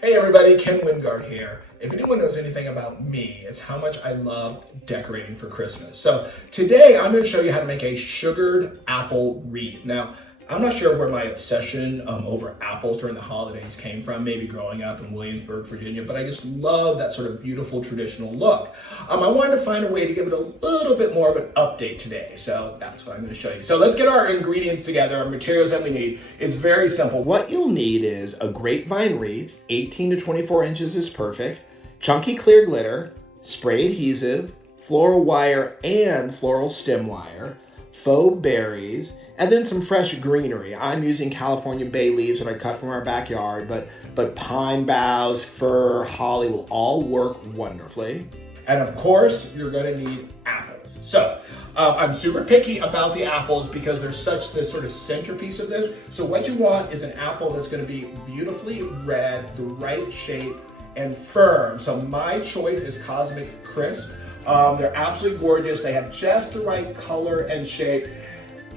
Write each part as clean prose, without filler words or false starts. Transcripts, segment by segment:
Hey everybody, Ken Wingard here. If anyone knows anything about me, it's how much I love decorating for Christmas. So today I'm going to show you how to make a sugared apple wreath. Now, I'm not sure where my obsession over apples during the holidays came from, maybe growing up in Williamsburg, Virginia, but I just love that sort of beautiful traditional look. I wanted to find a way to give it a little bit more of an update today, so that's what I'm going to show you. So let's get our ingredients together, our materials that we need. It's very simple. What you'll need is a grapevine wreath, 18 to 24 inches is perfect, chunky clear glitter, spray adhesive, floral wire and floral stem wire, faux berries, and then some fresh greenery. I'm using California bay leaves that I cut from our backyard, but pine boughs, fir, holly will all work wonderfully. And of course, you're gonna need apples. So I'm super picky about the apples because they're such the sort of centerpiece of this. So what you want is an apple that's gonna be beautifully red, the right shape, and firm. So my choice is Cosmic Crisp. They're absolutely gorgeous. They have just the right color and shape.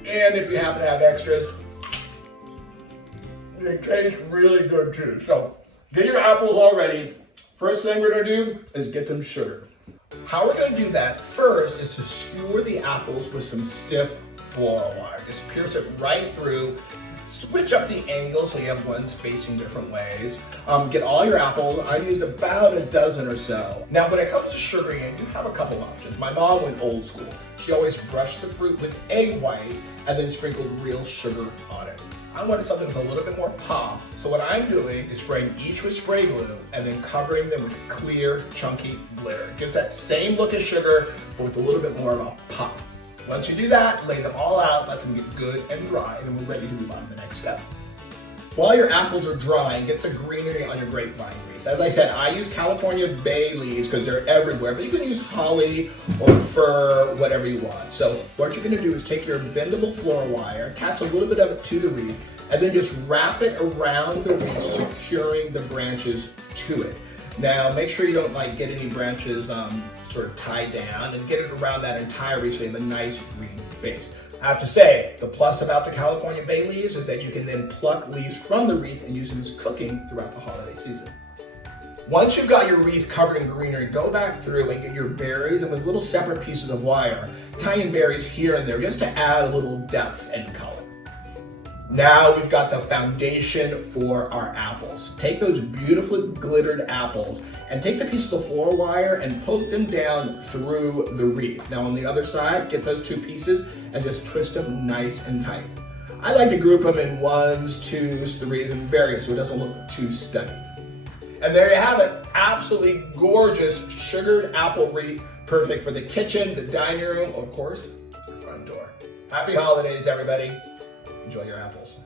And if you happen to have extras, they taste really good too. So get your apples all ready. First thing we're gonna do is get them sugared. How we're gonna do that first is to skewer the apples with some stiff floral wire. Just pierce it right through. Switch up the angle so you have ones facing different ways. Get all your apples. I used about a dozen or so. Now when it comes to sugaring it, you have a couple options. My mom went old school. She always brushed the fruit with egg white and then sprinkled real sugar on it. I wanted something with a little bit more pop, so what I'm doing is spraying each with spray glue and then covering them with clear, chunky glitter. It gives that same look as sugar, but with a little bit more of a pop. Once you do that, lay them all out, let them get good and dry, and then we're ready to move on to the next step. While your apples are drying, get the greenery on your grapevine wreath. As I said, I use California bay leaves because they're everywhere, but you can use holly or fir, whatever you want. So what you're gonna do is take your bendable floral wire, attach a little bit of it to the wreath, and then just wrap it around the wreath, securing the branches to it. Now, make sure you don't get any branches sort of tied down, and get it around that entire wreath so you have a nice green base. I have to say, the plus about the California bay leaves is that you can then pluck leaves from the wreath and use them as cooking throughout the holiday season. Once you've got your wreath covered in greenery, go back through and get your berries, and with little separate pieces of wire, tie in berries here and there just to add a little depth and color. Now we've got the foundation for our apples. Take those beautifully glittered apples and take the piece of the floral wire and poke them down through the wreath. Now on the other side, get those two pieces and just twist them nice and tight. I like to group them in ones, twos, threes, and various so it doesn't look too stunning. And there you have it, absolutely gorgeous sugared apple wreath, perfect for the kitchen, the dining room, of course, the front door. Happy holidays, everybody. Enjoy your apples.